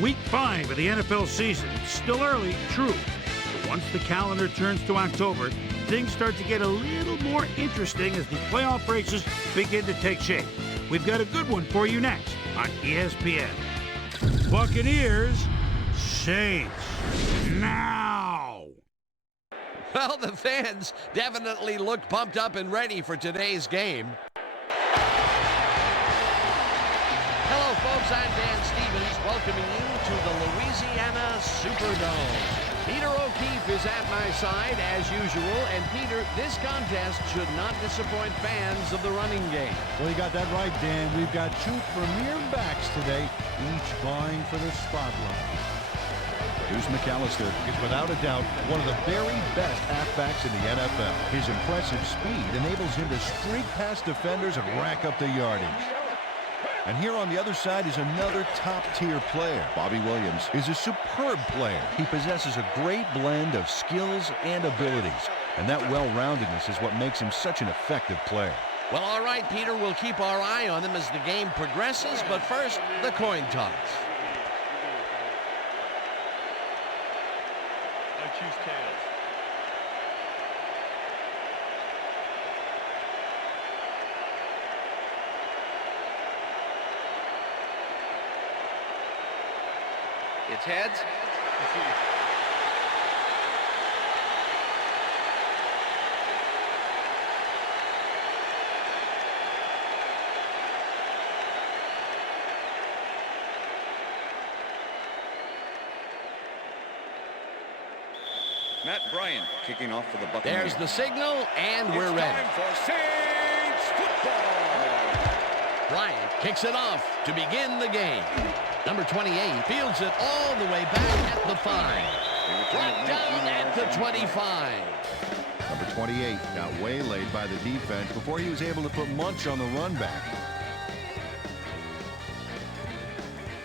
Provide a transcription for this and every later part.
Week 5 of the NFL season. Still early, true. But once the calendar turns to October, things start to get a little more interesting as the playoff races begin to take shape. We've got a good one for you next on ESPN. Buccaneers, Saints, now. Well, the fans definitely look pumped up and ready for today's game. Hello, folks. I'm Dan Stevens, welcoming you to the Louisiana Superdome. Peter O'Keefe is at my side, as usual. And, Peter, this contest should not disappoint fans of the running game. Well, you got that right, Dan. We've got two premier backs today, each vying for the spotlight. Deuce McAllister is without a doubt one of the very best halfbacks in the NFL. His impressive speed enables him to streak past defenders and rack up the yardage. And here on the other side is another top-tier player. Bobby Williams is a superb player. He possesses a great blend of skills and abilities, and that well-roundedness is what makes him such an effective player. Well, all right, Peter, we'll keep our eye on them as the game progresses, but first, the coin toss. I choose tails. It's heads. Matt Bryant kicking off for the Buccaneers. There's the signal, and we're ready. Time for Saints football. Bryant kicks it off to begin the game. Number 28 fields it all the way back at the 5. Brought down at the 25. Number 28 got waylaid by the defense before he was able to put much on the run back.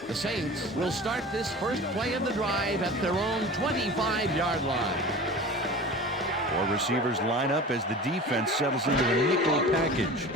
The Saints will start this first play of the drive at their own 25-yard line. Four receivers line up as the defense settles into a nickel package.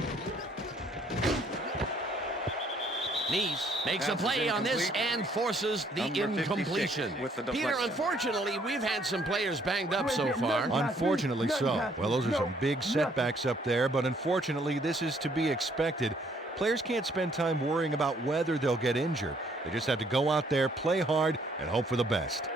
Neese makes a play on this and forces the incompletion. Peter, unfortunately, we've had some players banged up so far. Unfortunately so. Well, those are some big setbacks up there, but unfortunately, this is to be expected. Players can't spend time worrying about whether they'll get injured. They just have to go out there, play hard, and hope for the best.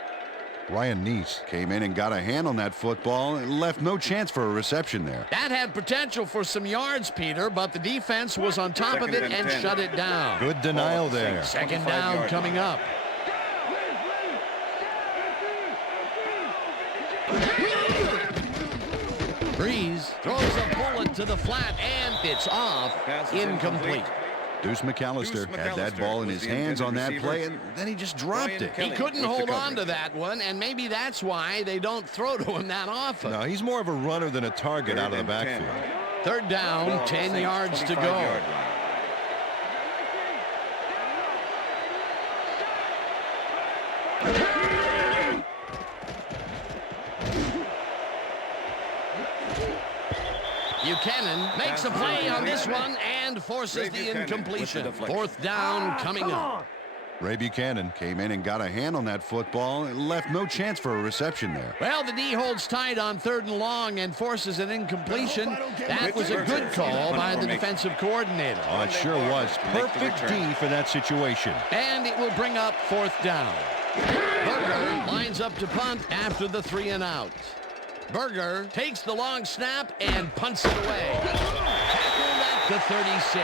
Ryan Neese came in and got a hand on that football and left no chance for a reception there. That had potential for some yards, Peter, but the defense was on top of it and shut it down. Good denial there. Second down coming up. Breeze throws a bullet to the flat, and it's off. Incomplete. Deuce McAllister had that ball in his hands on that play, and then he just dropped it. He couldn't hold on to that one, and maybe that's why they don't throw to him that often. No, he's more of a runner than a target out of the backfield. Third down, 10 yards to go. Buchanan makes a play on this one and forces the incompletion. Fourth down coming up. Ray Buchanan came in and got a hand on that football and left no chance for a reception there. Well, the D holds tight on 3rd and long and forces an incompletion. That was a good call by the defensive coordinator. Oh, it sure was. Perfect D for that situation. And it will bring up 4th down. Berger lines up to punt after the 3 and out. Berger takes the long snap and punts it away. Tackled at the 36.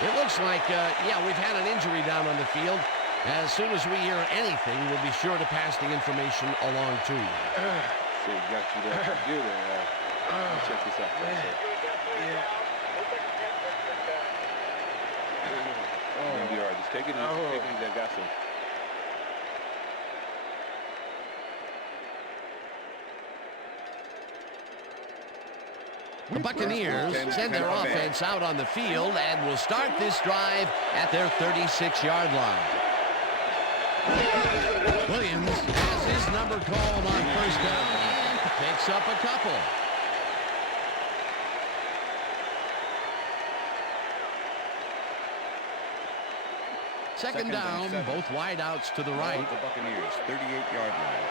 It looks like, we've had an injury down on the field. As soon as we hear anything, we'll be sure to pass the information along to you. So you got you that computer. Check this out. You'll be all right. Just take it easy. Take it easy. I got some. The Buccaneers send their offense out on the field and will start this drive at their 36-yard line. Williams has his number called on 1st down and picks up a couple. Second down, both wideouts to the right. The Buccaneers, 38-yard line.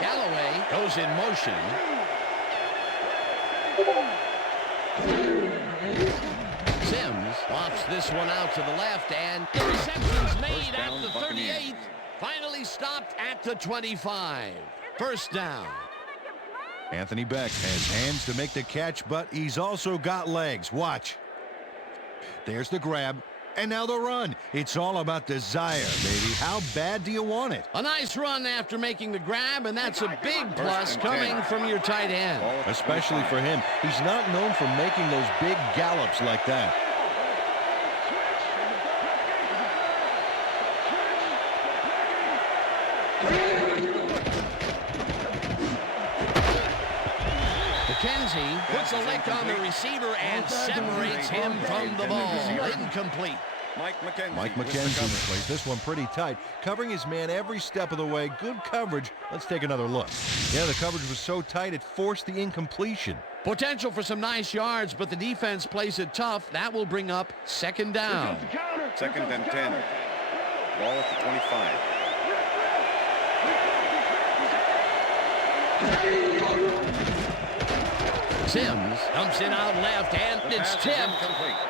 Galloway goes in motion. Sims lofts this one out to the left, and the reception's made at the 38. Finally stopped at the 25. First down. Anthony Beck has hands to make the catch, but he's also got legs. Watch. There's the grab, and now the run. It's all about desire, baby. How bad do you want it? A nice run after making the grab, and that's a big plus coming from your tight end. Especially for him. He's not known for making those big gallops like that. McKenzie puts a lick on the receiver and separates him from the ball. Incomplete. Mike McKenzie plays this one pretty tight, covering his man every step of the way. Good coverage. Let's take another look. Yeah, the coverage was so tight it forced the incompletion. Potential for some nice yards, but the defense plays it tough. That will bring up second down. Second and 10. Ball at the 25. Sims dumps it out left, and it's tipped.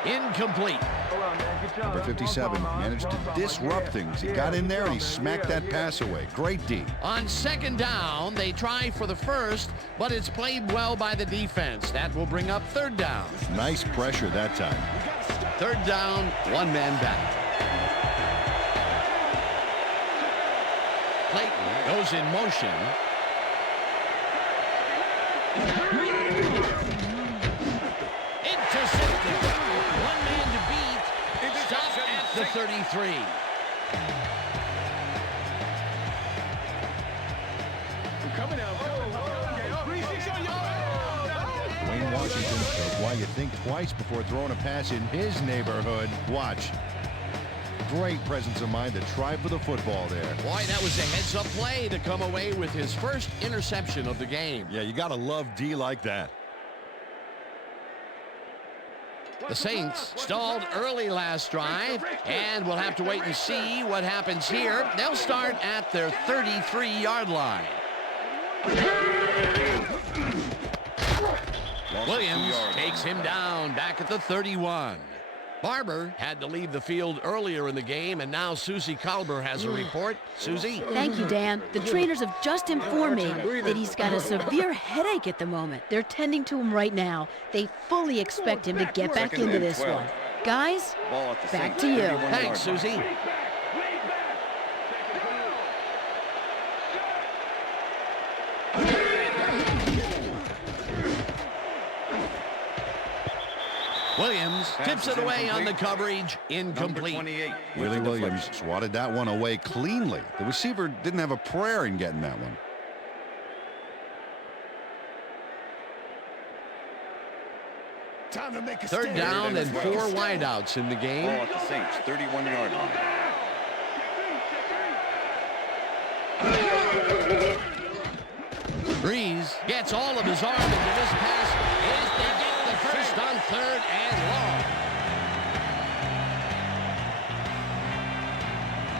Incomplete. Number 57 managed to disrupt things. He got in there and he smacked that pass away. Great D. On second down, they try for the first, but it's played well by the defense. That will bring up third down. Nice pressure that time. Third down, one man back. Clayton goes in motion. Intercepted. One man to beat. Stop at the 33. Wayne Washington shows why you think twice before throwing a pass in his neighborhood. Watch. Great presence of mind to try for the football there. Boy, that was a heads-up play to come away with his first interception of the game. Yeah, you got to love D like that. The Saints stalled early last drive, and we'll have to wait and see what happens here. They'll start at their 33-yard line. Williams takes him down back at the 31. Barber had to leave the field earlier in the game, and now Susie Colber has a report. Susie? Thank you, Dan. The trainers have just informed me that he's got a severe headache at the moment. They're tending to him right now. They fully expect him to get back into this one. Guys, back to you. Thanks, Susie. Williams tips it away on the coverage. Incomplete. Willie Williams swatted that one away cleanly. The receiver didn't have a prayer in getting that one. Third down and 4 wideouts in the game. Ball at the Saints, 31-yard line. Breeze gets all of his arm into this pass. As they get the first on third and long.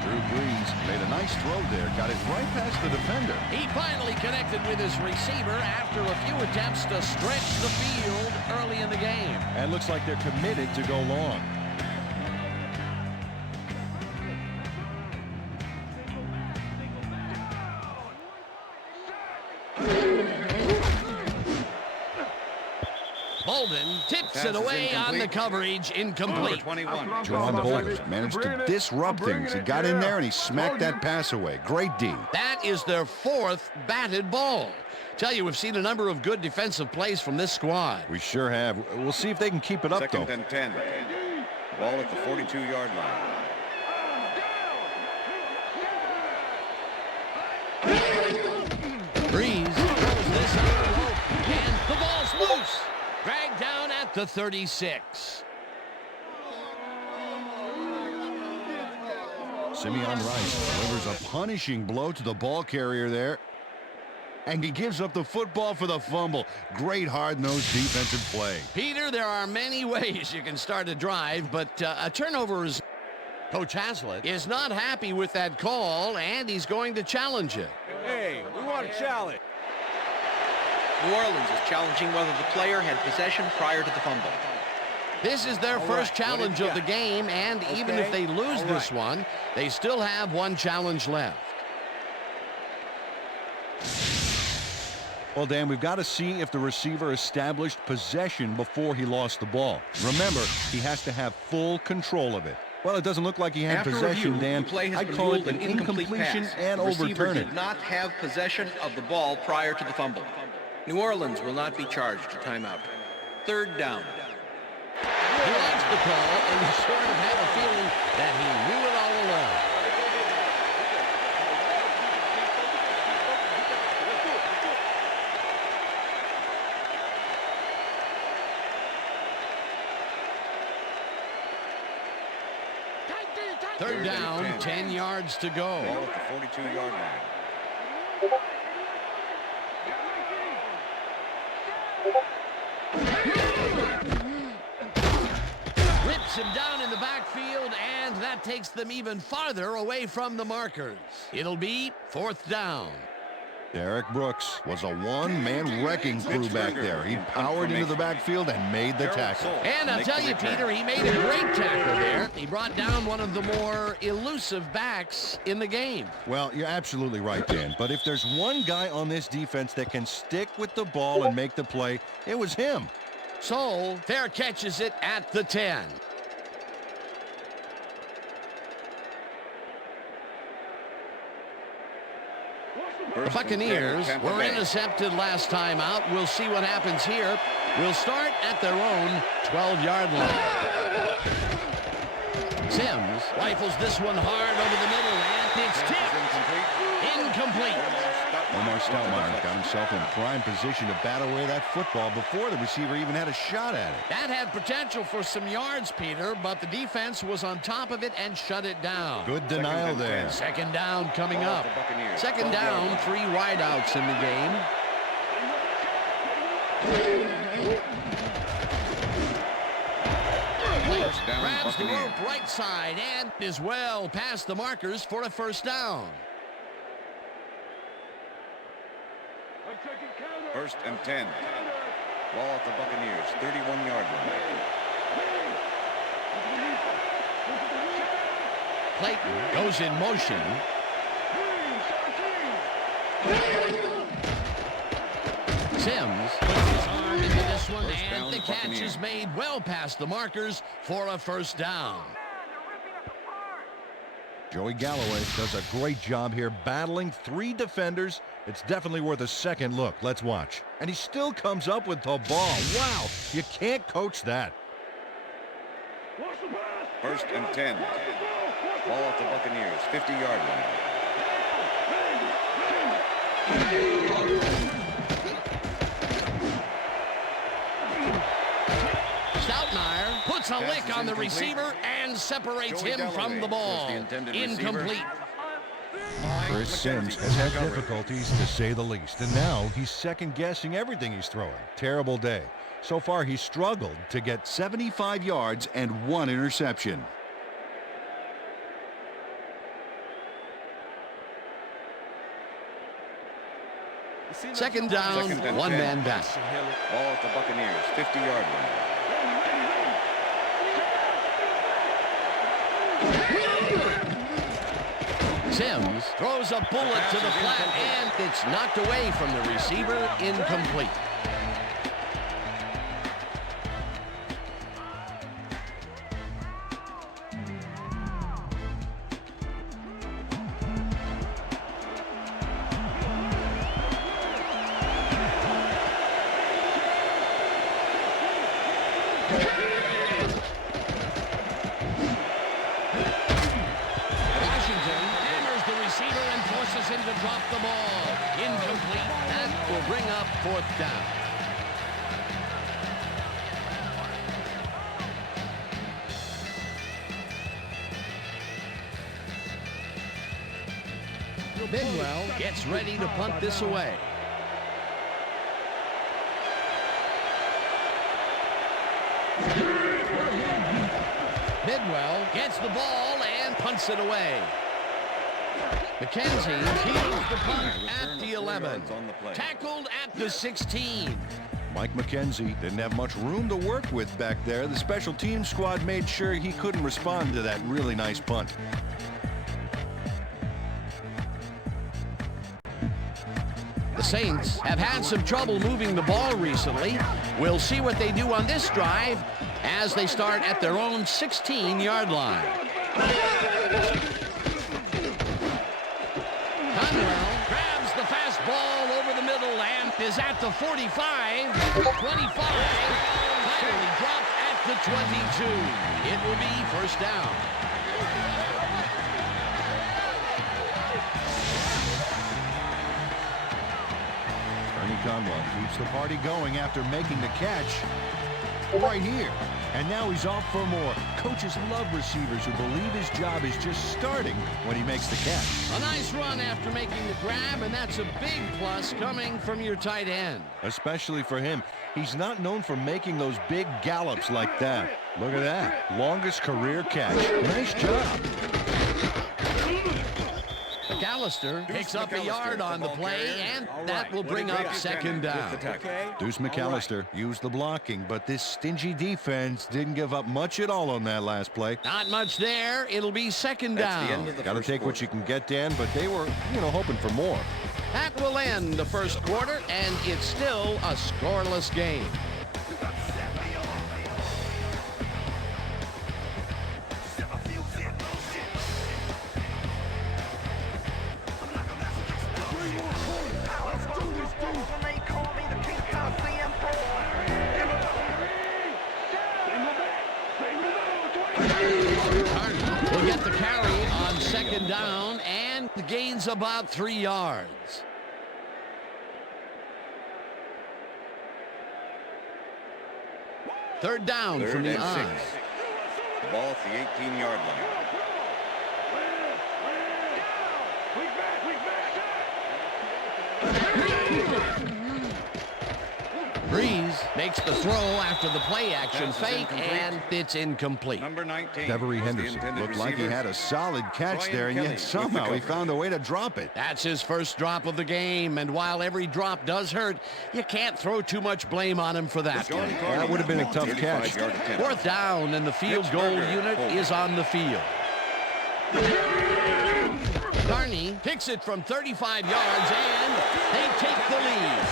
Drew Brees made a nice throw there. Got it right past the defender. He finally connected with his receiver after a few attempts to stretch the field early in the game. And looks like they're committed to go long. Bolden tips it away on the coverage. Incomplete. John Bolden managed to disrupt things. He got in there and he smacked that pass away. Great D. That is their 4th batted ball. Tell you, we've seen a number of good defensive plays from this squad. We sure have. We'll see if they can keep it up, though. Second and 10. Ball at the 42-yard line. Breeze throws this on the rope, and the ball's loose. Dragged down at the 36. Simeon Rice delivers a punishing blow to the ball carrier there. And he gives up the football for the fumble. Great hard-nosed defensive play. Peter, there are many ways you can start a drive, but a turnover is... Coach Haslett is not happy with that call, and he's going to challenge it. Hey, we want a challenge. New Orleans is challenging whether the player had possession prior to the fumble. This is their first challenge of the game, and even if they lose this one, they still have one challenge left. Well, Dan, we've got to see if the receiver established possession before he lost the ball. Remember, he has to have full control of it. Well, it doesn't look like he had After possession, review, Dan. the play has I'd been call ruled it an incompletion pass. and The receiver overturn it. did not have possession of the ball prior to the fumble. New Orleans will not be charged a timeout. Third down. He likes the call, and you sort of have a feeling that he knew it all along. Third down, 10 yards to go. Ball at the 42-yard line. Rips him down in the backfield, and that takes them even farther away from the markers. It'll be fourth down. Derek Brooks was a one-man wrecking crew back there. He powered into the backfield and made the tackle. And I'll tell you, Peter, he made a great tackle there. He brought down one of the more elusive backs in the game. Well, you're absolutely right, Dan. But if there's one guy on this defense that can stick with the ball and make the play, it was him. So, Fair catches it at the 10. The Buccaneers were intercepted last time out. We'll see what happens here. We'll start at their own 12-yard line. Sims rifles this one hard over the middle, and it's tipped. Incomplete. Omar Stoudemire got himself in prime position to bat away that football before the receiver even had a shot at it. That had potential for some yards, Peter, but the defense was on top of it and shut it down. Good denial there. Second down coming up. Second down, 3 wideouts in the game. Grabs the rope right side and is well past the markers for a first down. First and 10. Ball at the Buccaneers, 31-yard line. Clayton goes in motion. Sims puts his arm into this one, and the catch is made well past the markers for a first down. Joey Galloway does a great job here battling 3 defenders. It's definitely worth a second look. Let's watch. And he still comes up with the ball. Wow, you can't coach that. First and 10. Ball at the Buccaneers, 50-yard Stoudemire puts a lick on the receiver and separates him from the ball. Incomplete. Chris Sims has had difficulties, to say the least, and now he's second-guessing everything he's throwing. Terrible day. So far, he's struggled to get 75 yards and 1 interception. Second down, 1 man back. Ball at the Buccaneers, 50-yard line. Sims throws a bullet to the flat, and it's knocked away from the receiver. Incomplete. To drop the ball. Incomplete. That will bring up 4th down. Bidwell gets ready to punt this away. Conwell gets the ball and punts it away. McKenzie fields the punt at the 11. Tackled at the 16. Mike McKenzie didn't have much room to work with back there. The special teams squad made sure he couldn't respond to that really nice punt. The Saints have had some trouble moving the ball recently. We'll see what they do on this drive as they start at their own 16-yard line. Conwell grabs the fastball over the middle and is at the 45, 25, finally dropped at the 22. It will be first down. Conwell keeps the party going after making the catch right here. And now he's off for more. Coaches love receivers who believe his job is just starting when he makes the catch. A nice run after making the grab, and that's a big plus coming from your tight end. Especially for him. He's not known for making those big gallops like that. Look at that. Longest career catch. Nice job. McAllister picks up a yard on the play, and that will bring up second down. Deuce McAllister used the blocking, but this stingy defense didn't give up much at all on that last play. Not much there. It'll be second down. Got to take what you can get, Dan, but they were, hoping for more. That will end the first quarter, and it's still a scoreless game. Will get the carry on second down and gains about 3 yards. Third down from the I. The ball at the 18-yard line. Breeze makes the throw after the play-action fake, and it's incomplete. Number 19. Devery Henderson looked like he had a solid catch there, and yet somehow he found a way to drop it. That's his first drop of the game, and while every drop does hurt, you can't throw too much blame on him for that. That would have been a tough catch. Fourth down, and the field goal unit is on the field. Carney picks it from 35 yards, and they take the lead.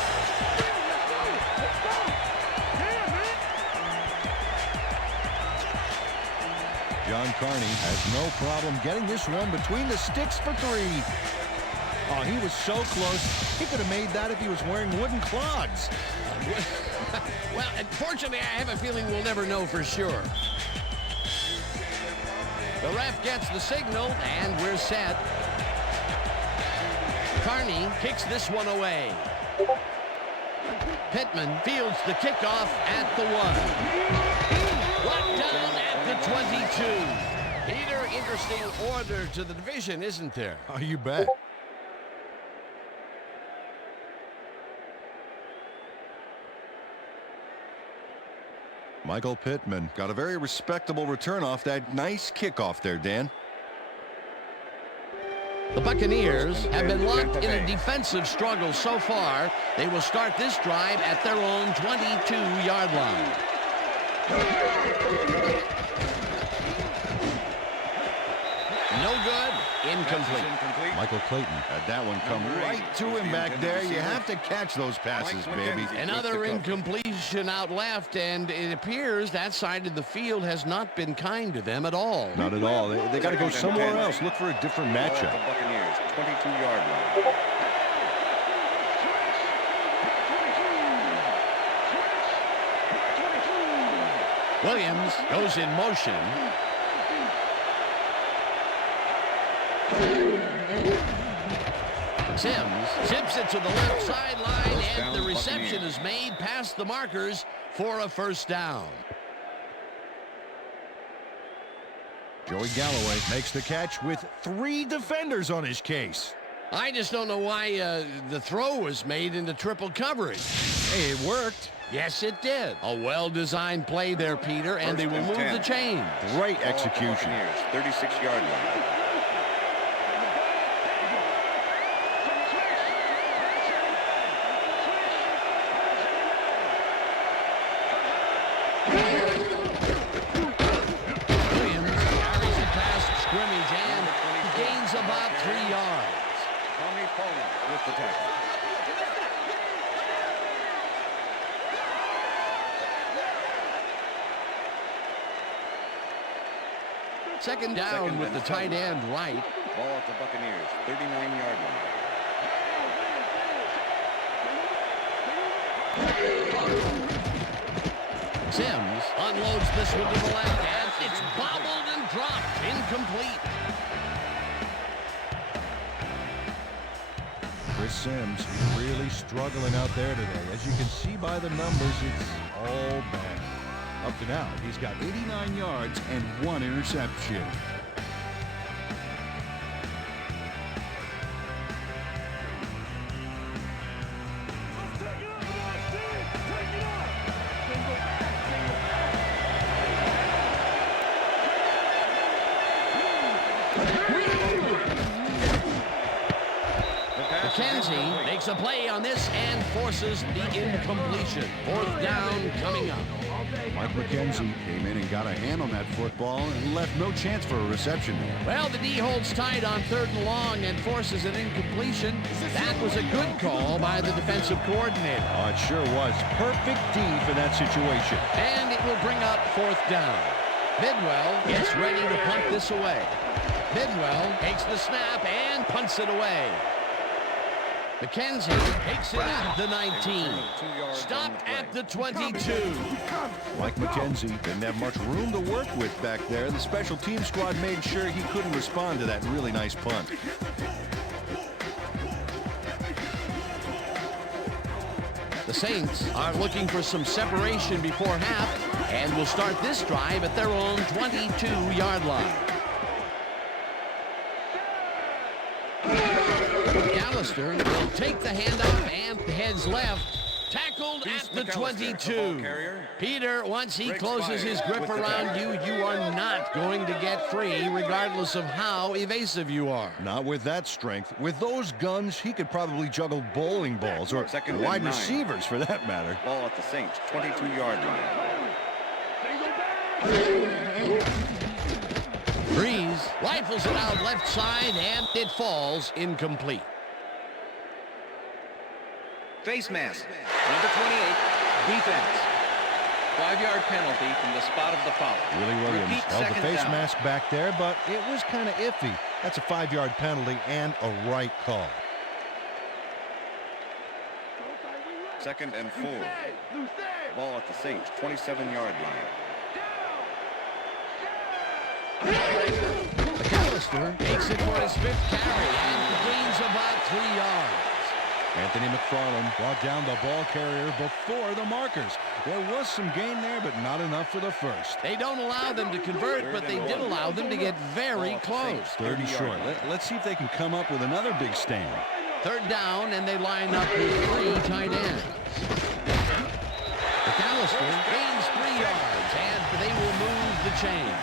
John Carney has no problem getting this one between the sticks for 3. Oh, he was so close. He could have made that if he was wearing wooden clogs. Well, unfortunately, I have a feeling we'll never know for sure. The ref gets the signal, and we're set. Carney kicks this one away. Pittman fields the kickoff at the 1. Brought down at the 22. Peter, interesting order to the division, isn't there? Oh, you bet. Michael Pittman got a very respectable return off that nice kickoff there, Dan. The Buccaneers have been locked in a defensive struggle so far. They will start this drive at their own 22-yard line. No good. Incomplete. Michael Clayton had that one come right to him back there. You have to catch those passes, baby. Another incompletion out left, and it appears that side of the field has not been kind to them at all. Not at all. They got to go somewhere else. Look for a different matchup. The Buccaneers, 22-yard line. Williams goes in motion. Sims zips it to the left sideline, and the reception is made past the markers for a first down. Joey Galloway makes the catch with 3 defenders on his case. I just don't know why the throw was made into triple coverage. Hey, it worked. Yes, it did. A well-designed play there, Peter, and they will move the chains. Great execution. 36-yard line. About 3 yards. Tommy Pollard with the tackle. Second down with the tight end right. Ball at the Buccaneers, 39-yard line. Sims unloads this one to the left, and it's bobbled and dropped. Incomplete. Chris Sims really struggling out there today. As you can see by the numbers, it's all bad. Up to now, he's got 89 yards and 1 interception. McKenzie makes a play on this and forces the incompletion. 4th down coming up. Mike McKenzie came in and got a hand on that football and left no chance for a reception. Well, the D holds tight on 3rd and long and forces an incompletion. That was a good call by the defensive coordinator. Oh, it sure was. Perfect D for that situation. And it will bring up 4th down. Bidwell gets ready to punt this away. Bidwell takes the snap and punts it away. McKenzie takes it at the 19. Stopped at the 22. Mike McKenzie didn't have much room to work with back there. The special team squad made sure he couldn't respond to that really nice punt. The Saints are looking for some separation before half and will start this drive at their own 22-yard line. McAllister will take the handoff and heads left. Tackled at the 22. Peter, once he closes his grip around you, you are not going to get free, regardless of how evasive you are. Not with that strength. With those guns, he could probably juggle bowling balls or wide receivers for that matter. Ball at the Saints, 22-yard line. Breeze rifles it out left side, and it falls incomplete. Face mask, number 28, defense. 5-yard penalty from the spot of the foul. Willie Williams held the face down. mask back there, but it was kind of iffy. That's a 5-yard penalty and a right call. 2nd and 4. Ball at the Saints, 27-yard line. McAllister takes it for his 5th carry and gains about 3 yards. Anthony McFarland brought down the ball carrier before the markers. There was some gain there, but not enough for the first. They don't allow them to convert, but they did allow them to get very close. 30 short. Let's see if they can come up with another big stand. 3rd down, and they line up with 3 tight ends. McAllister gains 3 yards, and they will move the chain.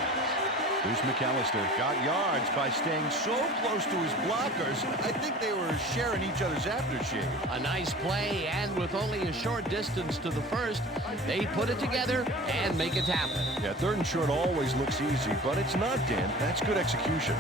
Bruce McAllister got yards by staying so close to his blockers. I think they were sharing each other's aftershave. A nice play, and with only a short distance to the first, they put it together and make it happen. Yeah, 3rd and short always looks easy, but it's not, Dan. That's good execution.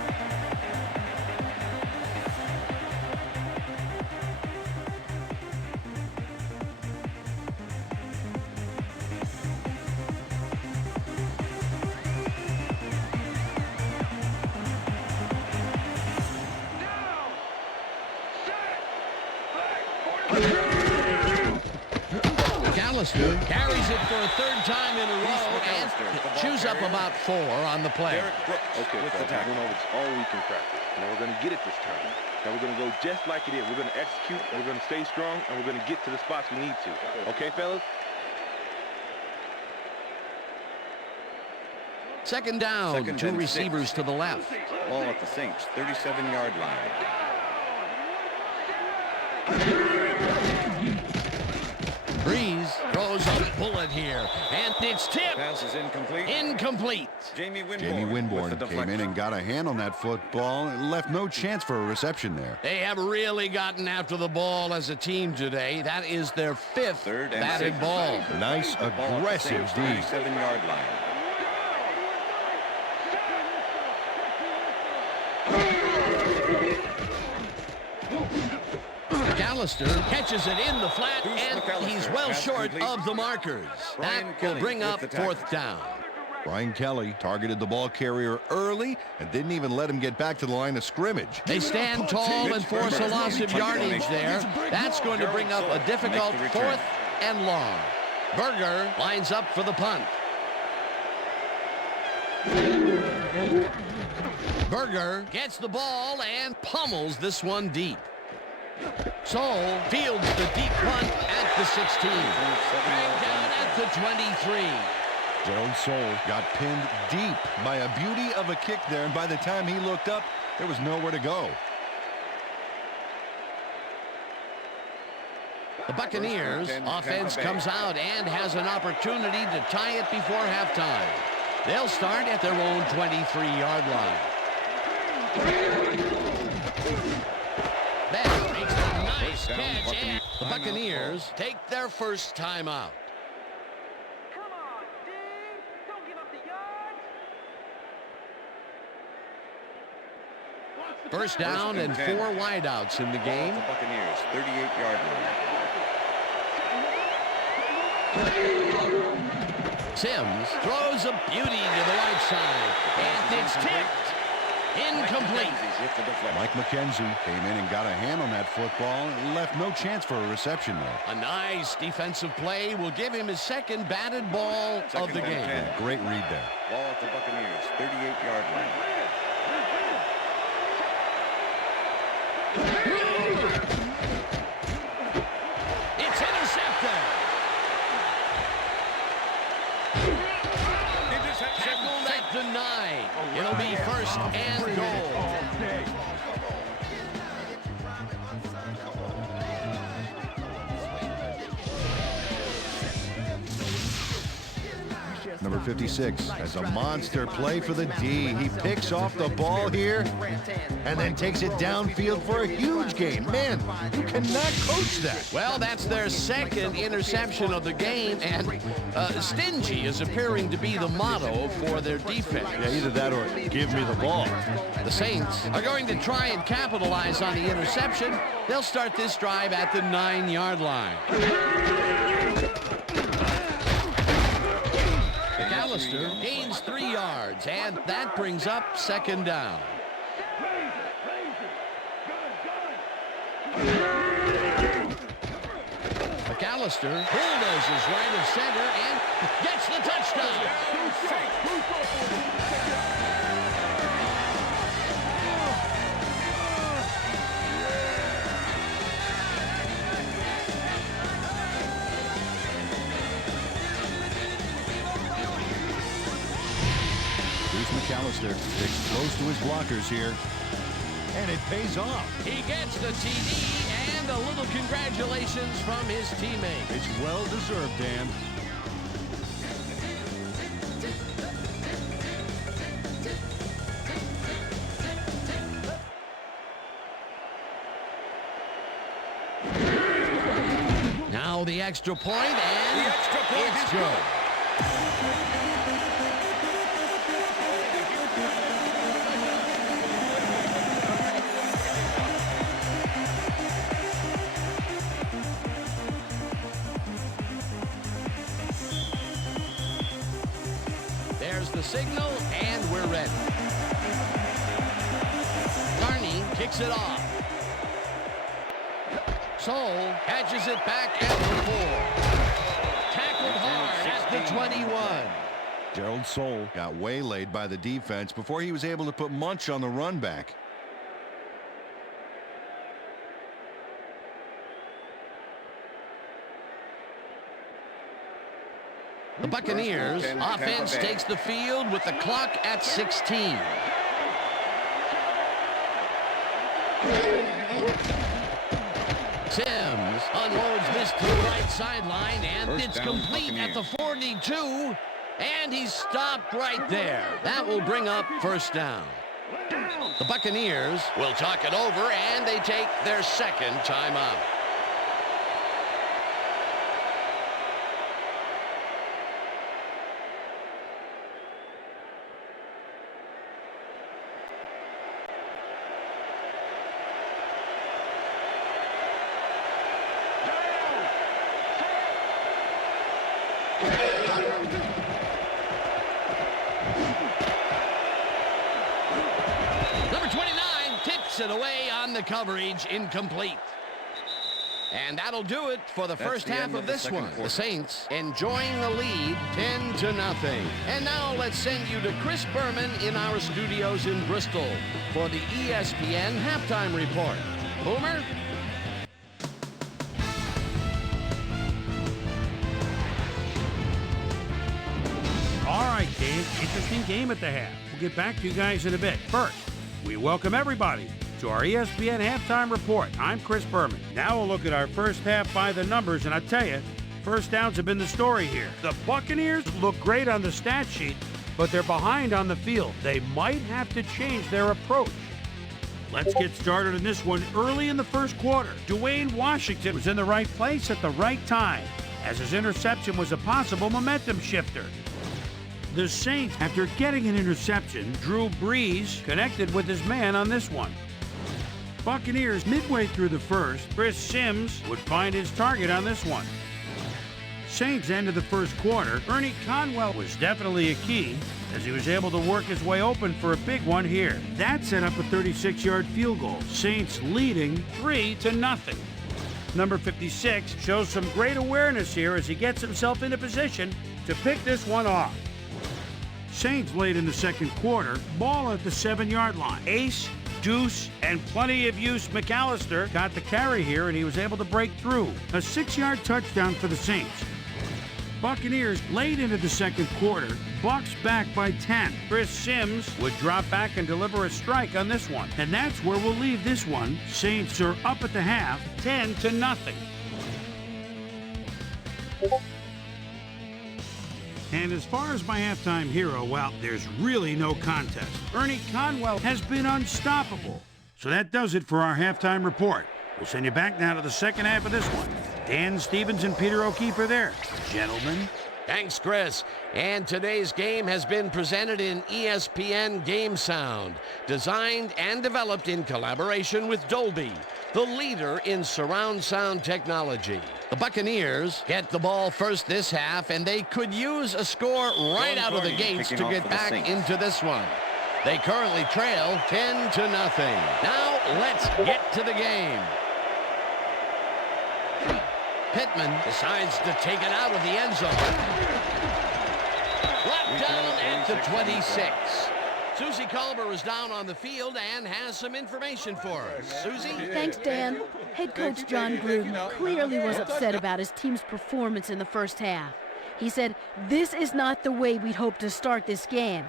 McAllister carries it for a 3rd time in a row and chews up about 4 on the play. Okay, with the tackle. We're going over this all week in practice. Now we're going to get it this time. Now we're going to go just like it is. We're going to execute, and we're going to stay strong, and we're going to get to the spots we need to. Okay, fellas? 2nd down, 2 receivers to the left. Ball at the Saints, 37-yard line. Breeze throws a bullet here. And it's tipped. Pass is incomplete. Incomplete. Jamie Jamie Winborn came in and got a hand on that football and left no chance for a reception there. They have really gotten after the ball as a team today. That is their 5th batted ball. Nice, aggressive D. 37-yard line. McAllister catches it in the flat, and he's well short of the markers. That will bring up 4th down. Brian Kelly targeted the ball carrier early and didn't even let him get back to the line of scrimmage. They stand tall and force a loss of yardage there. That's going to bring up a difficult 4th and long. Berger lines up for the punt. Berger gets the ball and pummels this one deep. Soule fields the deep punt at the 16. Dragged down at the 23. Gerald Soule got pinned deep by a beauty of a kick there, and by the time he looked up, there was nowhere to go. The Buccaneers offense comes out and has an opportunity to tie it before halftime. They'll start at their own 23-yard line. Bell makes a nice catch, and the Buccaneers take their first timeout. First down and 4 wideouts in the game. The Buccaneers, 38-yard line. Sims throws a beauty to the right side, and it's tipped. Incomplete. Mike McKenzie came in and got a hand on that football and left no chance for a reception there. A nice defensive play will give him his 2nd batted ball of the game. Great read there. Ball at the Buccaneers, 38-yard line. It's intercepted. Tackled at the 9. It'll be 1st and goal. Number 56 has a monster play for the D. He picks off the ball here and then takes it downfield for a huge gain. Man, you cannot coach that. Well, that's their 2nd interception of the game, and stingy is appearing to be the motto for their defense. Yeah, either that or give me the ball. The Saints are going to try and capitalize on the interception. They'll start this drive at the 9-yard line. McAllister gains 3 yards, and that brings up 2nd down. McAllister bulldozes right of center and gets the touchdown. McAllister sticks close to his blockers here, and it pays off. He gets the TD and a little congratulations from his teammate. It's well deserved, Dan. Now the extra point, and it's good. There's the signal, and we're ready. Carney kicks it off. Soule catches it back at the 4. Tackled hard at the 21. Gerald Soule got waylaid by the defense before he was able to put Munch on the run back. The Buccaneers offense takes the field with the clock at 16. Sims unloads this to the right sideline, and First it's down, complete at the Buccaneers. 42, and he's stopped right there. That will bring up first down. The Buccaneers will talk it over, and they take their second timeout. Number 29 tips it away on the coverage, incomplete. And that'll do it for the first half of this one. The Saints enjoying the lead 10-0. And now let's send you to Chris Berman in our studios in Bristol for the ESPN halftime report. Boomer? All right, Dave, interesting game at the half. We'll get back to you guys in a bit. First, we welcome everybody to our ESPN halftime report. I'm Chris Berman. Now we'll look at our first half by the numbers, and I tell you, first downs have been the story here. The Buccaneers look great on the stat sheet, but they're behind on the field. They might have to change their approach. Let's get started in this one early in the first quarter. Dwayne Washington was in the right place at the right time, as his interception was a possible momentum shifter. The Saints, after getting an interception, Drew Brees connected with his man on this one. Buccaneers, midway through the first, Chris Sims would find his target on this one. Saints ended the first quarter. Ernie Conwell was definitely a key, as he was able to work his way open for a big one here. That set up a 36-yard field goal. Saints leading 3-0. Number 56 shows some great awareness here as he gets himself into position to pick this one off. Saints late in the second quarter, ball at the 7-yard line. Ace, Deuce, and plenty of use McAllister got the carry here, and he was able to break through. A 6-yard touchdown for the Saints. Buccaneers late into the second quarter, Bucs back by 10. Chris Sims would drop back and deliver a strike on this one. And that's where we'll leave this one. Saints are up at the half, 10-0. And as far as my halftime hero, well, there's really no contest. Ernie Conwell has been unstoppable. So that does it for our halftime report. We'll send you back now to the second half of this one. Dan Stevens and Peter O'Keefe are there. Gentlemen. Thanks, Chris. And today's game has been presented in ESPN Game Sound, designed and developed in collaboration with Dolby, the leader in surround sound technology. The Buccaneers get the ball first this half, and they could use a score right out of the gates to get back into this one. They currently trail 10-0. Now let's get to the game. Pittman decides to take it out of the end zone. Brought down at the 26. Susie Culber is down on the field and has some information for us. Susie? Thanks, Dan. Head coach John Gruden clearly was upset about his team's performance in the first half. He said, "This is not the way we'd hoped to start this game.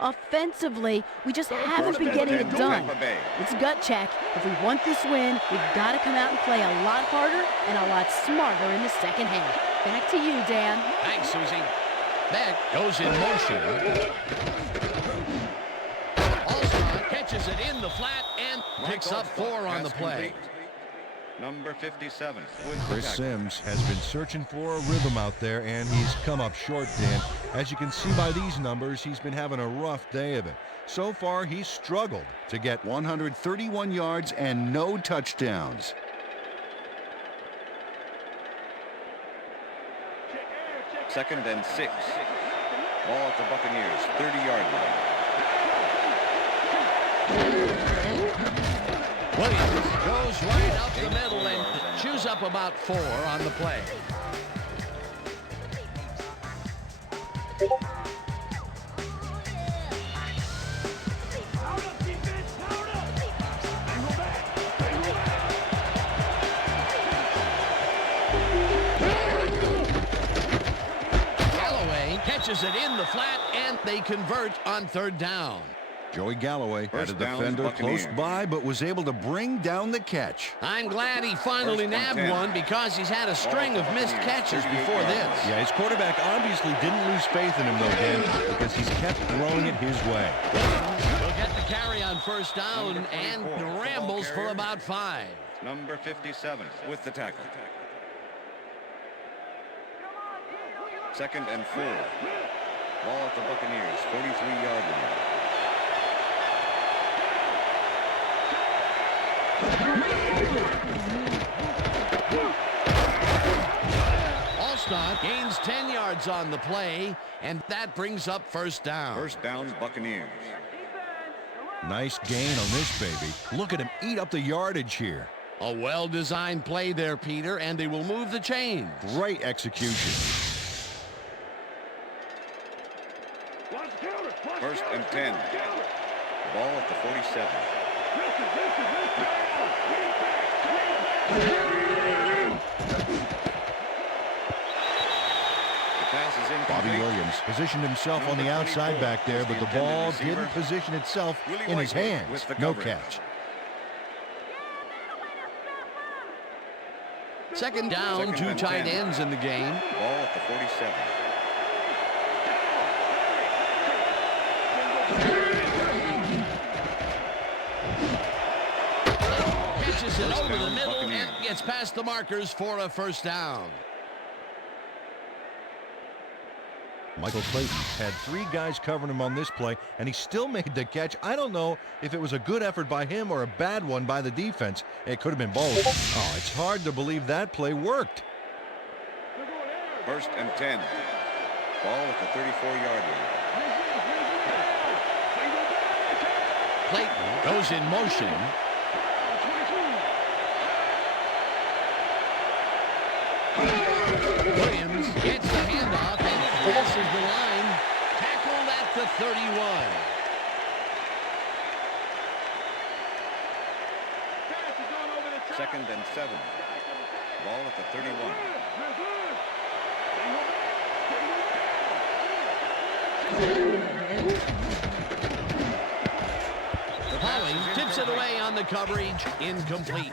Offensively, we just haven't been getting it done. It's gut check. If we want this win, we've got to come out and play a lot harder and a lot smarter in the second half." Back to you, Dan. Thanks, Susie. Beck goes in motion. All-Star catches it in the flat and picks up 4 on the play. Number 57. Chris Sims has been searching for a rhythm out there, and he's come up short, Dan. As you can see by these numbers, he's been having a rough day of it. So far, he's struggled to get 131 yards and no touchdowns. Second and 6. Ball at the Buccaneers, 30-yard line. Williams goes right up the middle and chews up about 4 on the play. Callaway catches it in the flat, and they convert on third down. Joey Galloway had a First down, defender Buccaneers. close by, but was able to bring down the catch. I'm glad he finally First and nabbed 10. one because he's had a string of missed catches before this. Yeah, his quarterback obviously didn't lose faith in him, though, Dan, because he's kept throwing it his way. Will get the carry on first down and rambles for about 5. Number 57 with the tackle. Second and 4. Ball at the Buccaneers, 43-yard line. Allstott gains 10 yards on the play, and that brings up first down. First down, Buccaneers. Nice gain on this baby. Look at him eat up the yardage here. A well-designed play there, Peter, and they will move the chains. Great execution. First and 10. Ball at the 47. The pass is incomplete. Bobby Williams positioned himself on the outside back there, but the ball didn't position itself in his hands. No catch. Second down, Second 2 and tight 10. ends in the game. Ball at the 47. Pitches it First over the down, middle Buccaneers. and gets past the markers for a first down. Michael Clayton had 3 guys covering him on this play, and he still made the catch. I don't know if it was a good effort by him or a bad one by the defense. It could have been both. Oh, it's hard to believe that play worked. First and 10. Ball at the 34-yard line. Clayton goes in motion. Williams gets the handoff and crosses the line. Tackled at the 31. Second and 7. Ball at the 31. Holly tips it away on the coverage. Incomplete.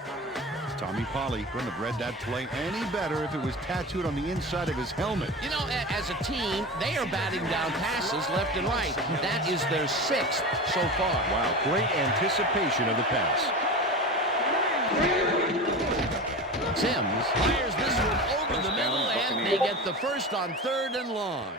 Tommy Polley couldn't have read that play any better if it was tattooed on the inside of his helmet. You know, as a team, they are batting down passes left and right. That is their 6th so far. Wow, great anticipation of the pass. Sims fires this one over First the middle, down, and Buccaneers. they get the first on 3rd and long.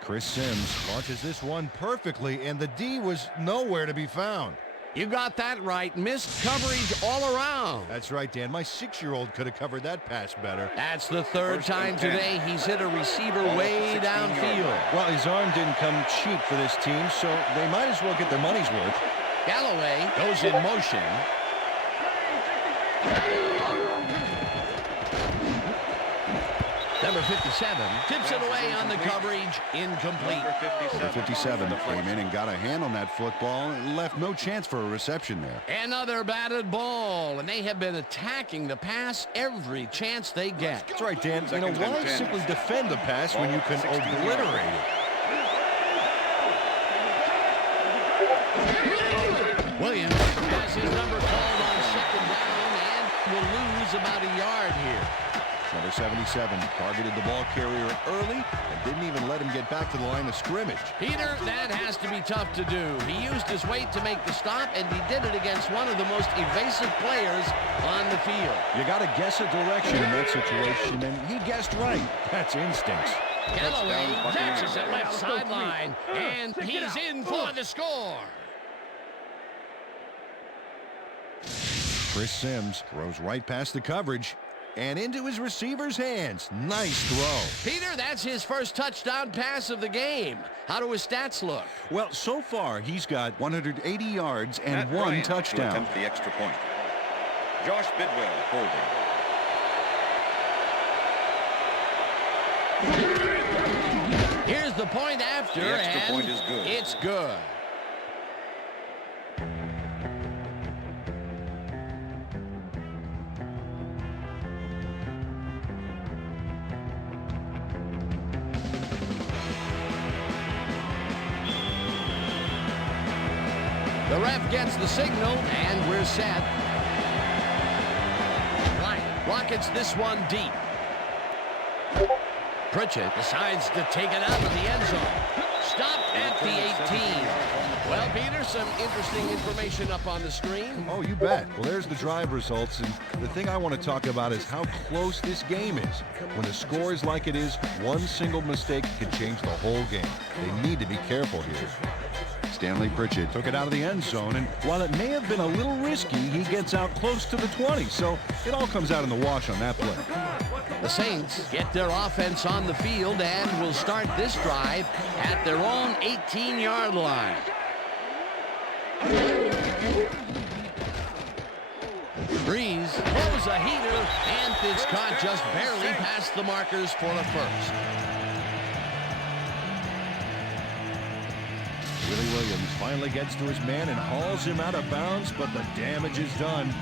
Chris Sims launches this one perfectly, and the D was nowhere to be found. You got that right. Missed coverage all around. That's right, Dan. My 6-year-old could have covered that pass better. That's the 3rd First time and 10. today he's hit a receiver Ball at the way 16-yard downfield. line. Well, his arm didn't come cheap for this team, so they might as well get their money's worth. Galloway goes in motion. Number 57 tips it away on the coverage. Incomplete. Number 57. Came in and got a hand on that football and left no chance for a reception there. Another batted ball, and they have been attacking the pass every chance they get. That's right, Dan. You know, Second and why 10. simply defend the pass when you can 16 yards. obliterate it? Williams has his number called on 2nd down and will lose about a yard here. Number 77 targeted the ball carrier early and didn't even let him get back to the line of scrimmage. Peter, that has to be tough to do. He used his weight to make the stop, and he did it against one of the most evasive players on the field. You got to guess a direction in that situation, and he guessed right. That's instincts. Galloway Touchdown, Buccaneers. catches it left sideline, and he's in for the score. Chris Sims throws right past the coverage and into his receiver's hands. Nice throw. Peter, that's his first touchdown pass of the game. How do his stats look? Well, so far, he's got 180 yards and Matt 1 Bryant to touchdown. attempt the extra point. Josh Bidwell holding. Here's the point after, The extra and point is good. it's good. The ref gets the signal, and we're set. Bryant rockets this one deep. Pritchett decides to take it out of the end zone. Stopped at the 18. Well, Peter, some interesting information up on the screen. Oh, you bet. Well, there's the drive results, and the thing I want to talk about is how close this game is. When the score is like it is, one single mistake can change the whole game. They need to be careful here. Stanley Pritchett took it out of the end zone, and while it may have been a little risky, he gets out close to the 20, so it all comes out in the wash on that play. The Saints get their offense on the field and will start this drive at their own 18-yard line. Breeze throws a heater, and it's caught just barely past the markers for a first. Willie Williams finally gets to his man and hauls him out of bounds, but the damage is done.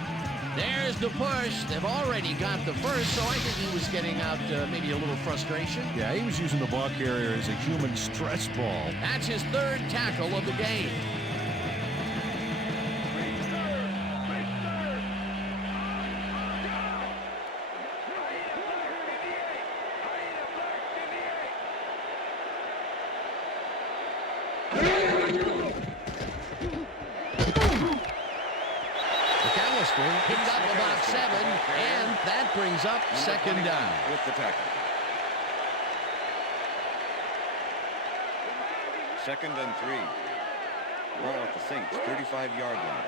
There's the push. They've already got the first, so I think he was getting out maybe a little frustration. Yeah, he was using the ball carrier as a human stress ball. That's his third tackle of the game. Picked up about 7, and that brings up second down. With the tackle. Second and 3. Ball at the Saints, 35-yard line.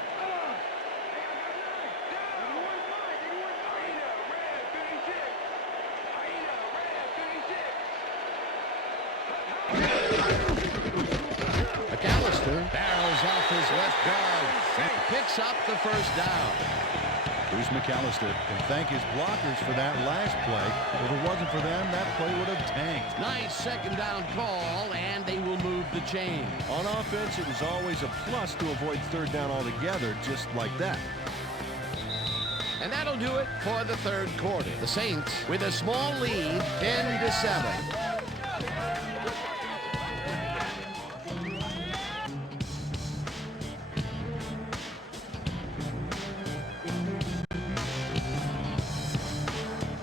McAllister barrels off his left guard and picks up the first down. Bruce McAllister can thank his blockers for that last play. If it wasn't for them, that play would have tanked. Nice second down call, and they will move the chain. On offense, it was always a plus to avoid third down altogether, just like that. And that'll do it for the third quarter. The Saints with a small lead, 10-7.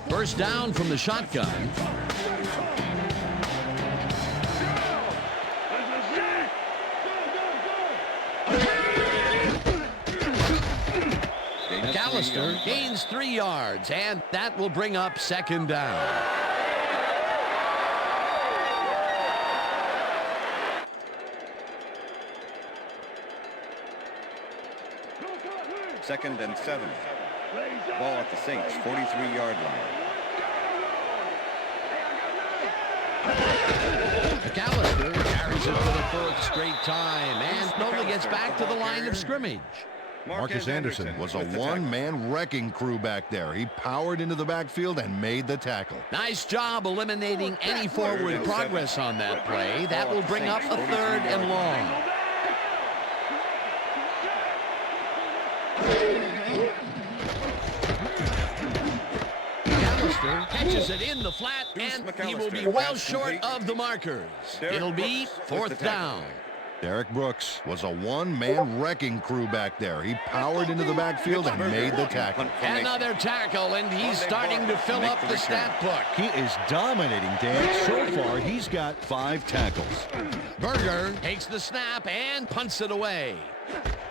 First down from the shotgun. McAllister gains 3 yards, and that will bring up second down. Second and 7. Ball at the Saints, 43-yard line. McAllister carries it for the 4th straight time and only gets back to the line of scrimmage. Marcus Anderson was a one-man wrecking crew back there. He powered into the backfield and made the tackle. Nice job eliminating any forward progress on that play. That will bring up a 3rd and long. Catches it in the flat, and he will be well short of the markers. It'll be 4th down. Derek Brooks was a one-man wrecking crew back there. He powered into the backfield and made the tackle. Another tackle, and he's starting to fill up the stat book. He is dominating, Dan. So far, he's got 5 tackles. Berger takes the snap and punts it away.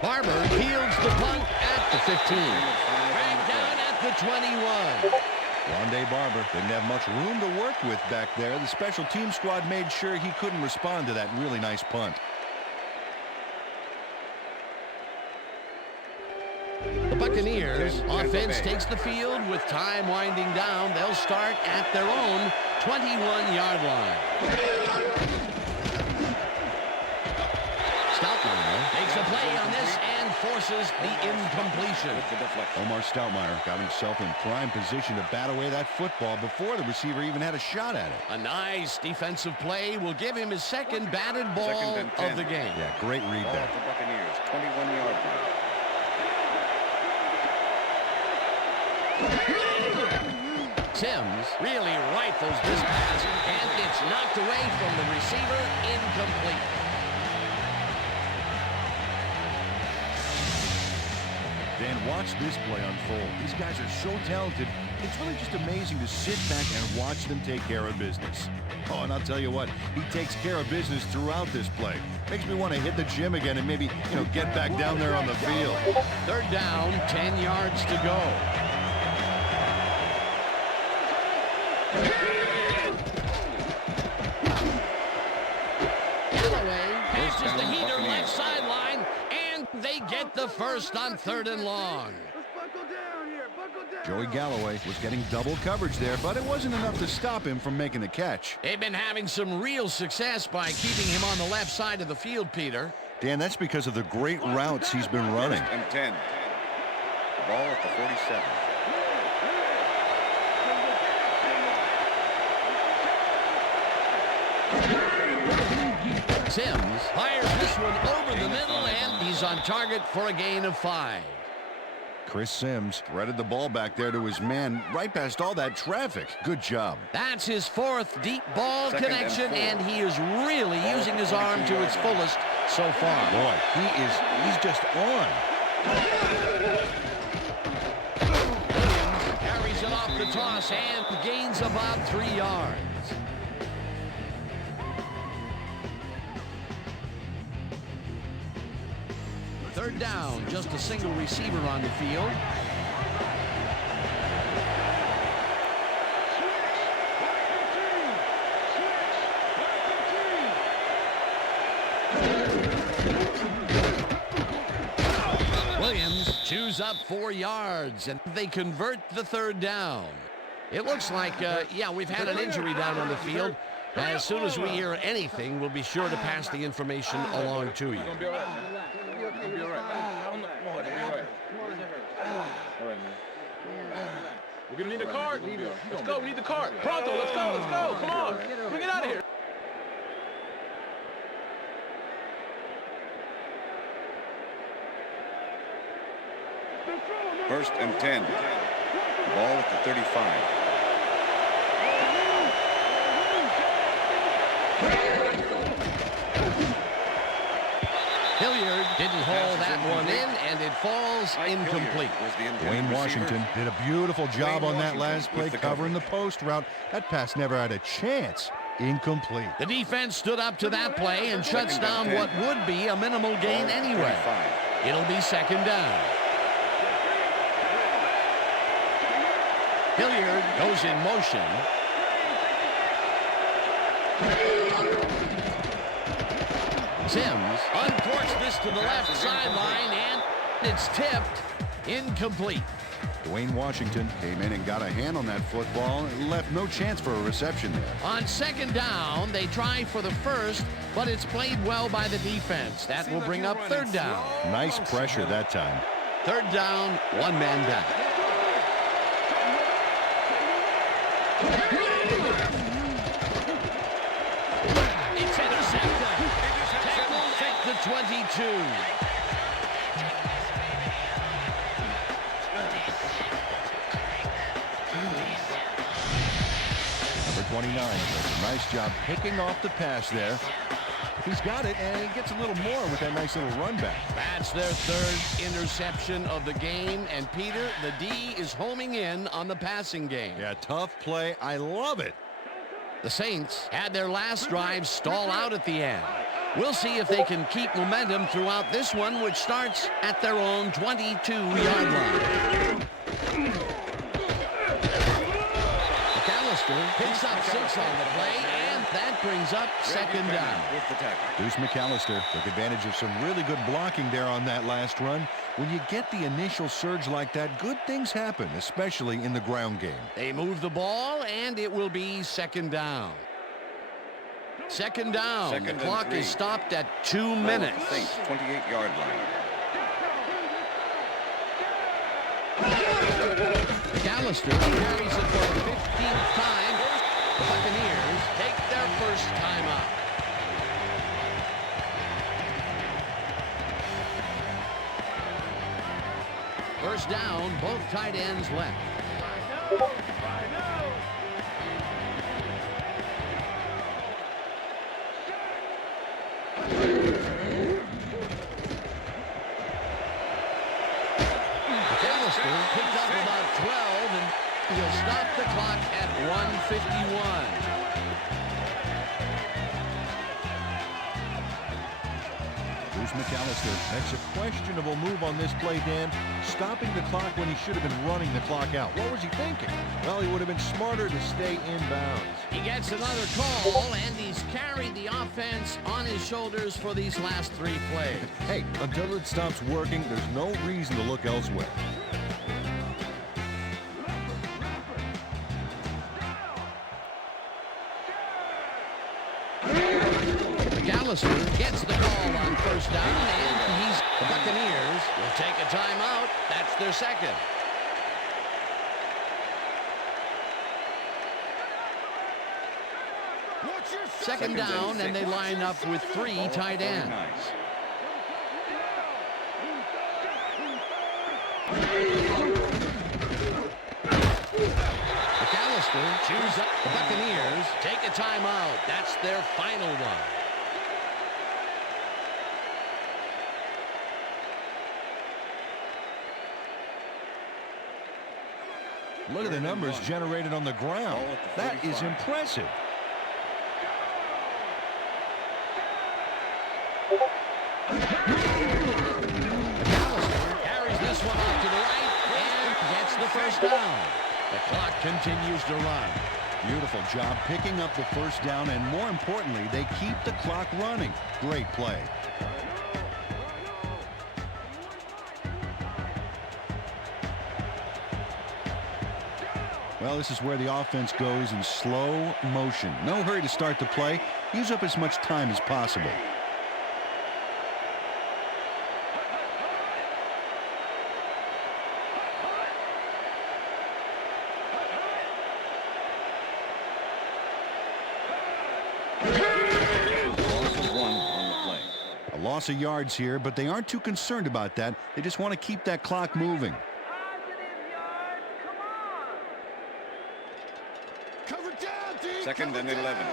Barber fields the punt at the 15. Dragged down at the 21. Rondé Barber didn't have much room to work with back there. The special team squad made sure he couldn't respond to that really nice punt. The Buccaneers offense takes the field with time winding down. They'll start at their own 21-yard line. Stoutmire makes a play on this and forces the incompletion. Omar Stoutmire got himself in prime position to bat away that football before the receiver even had a shot at it. A nice defensive play will give him his second batted ball of the game. Yeah, great read there. The Buccaneers, 21-yard line. Sims really rifles this pass, and it's knocked away from the receiver, incomplete. Dan, watch this play unfold. These guys are so talented. It's really just amazing to sit back and watch them take care of business. Oh, and I'll tell you what, he takes care of business throughout this play. Makes me want to hit the gym again and maybe, get back down there on the field. Third down, 10 yards to go. Galloway passes the heater left sideline, and they get the first on 3rd and long. Joey Galloway was getting double coverage there, but it wasn't enough to stop him from making the catch. They've been having some real success by keeping him on the left side of the field, Peter. Dan, that's because of the great routes he's been running. 1st and 10. Ball at the 47. Sims fires this one over the middle, and he's on target for a gain of 5. Chris Sims threaded the ball back there to his man right past all that traffic. Good job. That's his 4th deep ball 2nd connection, and 4. and he is really using his arm to its fullest so far. Boy, he's just on. Williams carries it off the toss and gains about 3 yards. Third down, just a single receiver on the field. Williams chews up 4 yards, and they convert the 3rd down. It looks like, we've had an injury down on the field. As soon as we hear anything, we'll be sure to pass the information along to you. We're gonna need a card. Let's go. We need the card. Pronto. Let's go. Let's go. Come on. Bring it out of here. First and 10. Ball at the 35. Hilliard didn't haul that one in, and it falls incomplete. Dwayne Washington did a beautiful job on that last play, covering the post route. That pass never had a chance. Incomplete. The defense stood up to that play and shuts down what would be a minimal gain anyway. It'll be 2nd down. Hilliard goes in motion. Sims uncorks this to the left sideline, and it's tipped incomplete. Dwayne Washington came in and got a hand on that football and left no chance for a reception there. On 2nd down, they try for the first, but it's played well by the defense. That will bring up 3rd down. Nice pressure that time. 3rd down, 1 man down. It's intercepted. Tackled at the 22. Number 29 does a nice job picking off the pass there. He's got it, and he gets a little more with that nice little run back. That's their 3rd interception of the game, and Peter, the D is homing in on the passing game. Yeah, tough play. I love it. The Saints had their last drive stall out at the end. We'll see if they can keep momentum throughout this one, which starts at their own 22-yard line. McAllister picks up 6 on the play, and that brings up 2nd down. Deuce McAllister took advantage of some really good blocking there on that last run. When you get the initial surge like that, good things happen, especially in the ground game. They move the ball, and it will be 2nd down. 2nd down. The clock is stopped at 2 minutes. 28-yard line. McAllister carries it for the 15th time. The Buccaneers take their first time out. First down, both tight ends left. McAllister picked up about 12, and he'll stop the clock at 1:51. Here's McAllister. Makes a questionable move on this play, Dan. Stopping the clock when he should have been running the clock out. What was he thinking? Well, he would have been smarter to stay inbounds. He gets another call, and he's carried the offense on his shoulders for these last 3 plays. Hey, until it stops working, there's no reason to look elsewhere. McAllister gets the call on first down, and the Buccaneers will take a timeout. That's their second. Second down, and they line up with 3 tight ends. McAllister chews up. The Buccaneers take a timeout. That's their final one. Look at the numbers generated on the ground. That is impressive. McAllister carries this one off to the right and gets the first down. The clock continues to run. Beautiful job picking up the first down, and more importantly, they keep the clock running. Great play. Well, this is where the offense goes in slow motion. No hurry to start the play. Use up as much time as possible. A loss of yards here, but they aren't too concerned about that. They just want to keep that clock moving. Second and 11.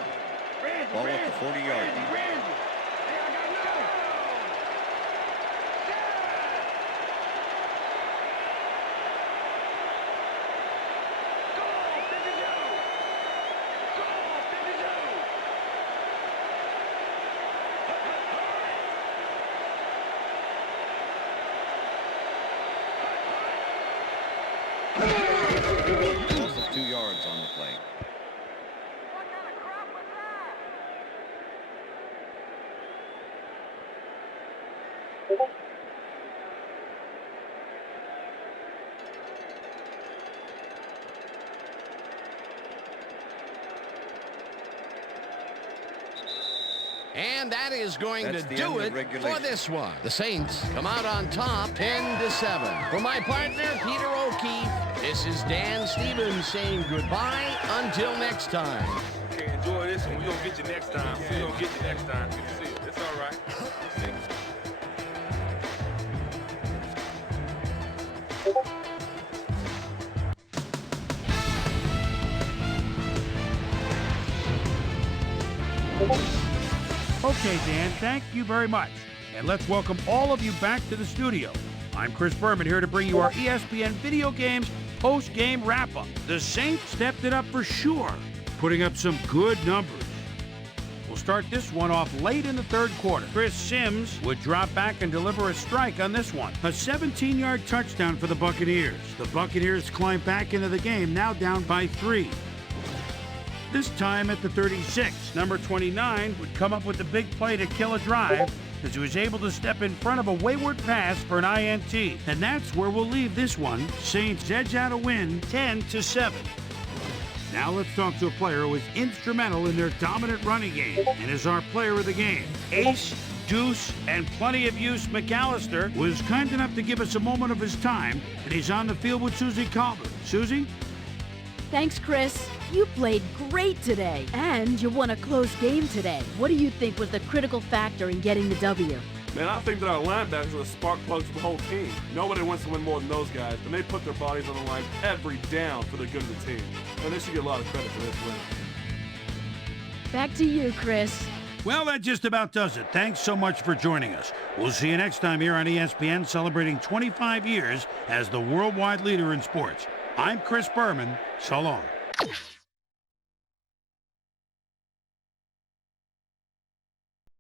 Ball at the 40-yard line. Loss of 2 yards on the play. And that is going to do it for this one. The Saints come out on top 10-7. For my partner, Peter O'Keefe, this is Dan Stevens saying goodbye until next time. Okay, enjoy this one. We're going to get you next time. We're going to get you next time. Good to see you. It's all right. Okay, Dan, thank you very much. And let's welcome all of you back to the studio. I'm Chris Berman here to bring you our ESPN Video Games post-game wrap-up. The Saints stepped it up for sure, putting up some good numbers. We'll start this one off late in the third quarter. Chris Sims would drop back and deliver a strike on this one. A 17-yard touchdown for the Buccaneers. The Buccaneers climb back into the game, now down by 3. This time at the 36, number 29 would come up with the big play to kill a drive as he was able to step in front of a wayward pass for an INT. And that's where we'll leave this one. Saints edge out a win 10-7. Now let's talk to a player who was instrumental in their dominant running game and is our player of the game. Ace, Deuce, and plenty of use McAllister was kind enough to give us a moment of his time, and he's on the field with Susie Calvert. Susie? Thanks, Chris. You played great today, and you won a close game today. What do you think was the critical factor in getting the W? Man, I think that our linebackers are the spark plugs for the whole team. Nobody wants to win more than those guys, and they put their bodies on the line every down for the good of the team. And they should get a lot of credit for this win. Back to you, Chris. Well, that just about does it. Thanks so much for joining us. We'll see you next time here on ESPN, celebrating 25 years as the worldwide leader in sports. I'm Chris Berman. So long.